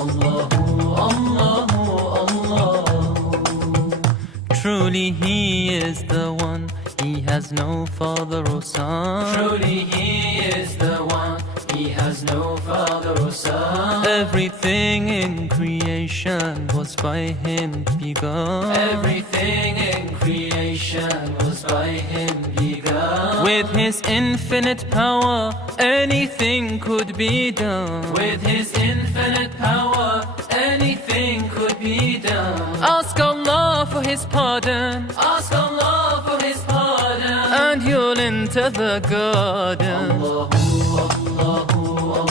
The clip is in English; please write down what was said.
Allahu, Allahu, Allahu. Truly He is the one, He has no father or son. Truly He is the one, He has no father or son. Everything in creation was by Him begun. Everything in creation was by Him begun. With His infinite power, anything could be done. With His infinite power, anything could be done. Ask Allah for His pardon, Ask Allah for His pardon, and you'll enter the garden. Allahu, Allahu,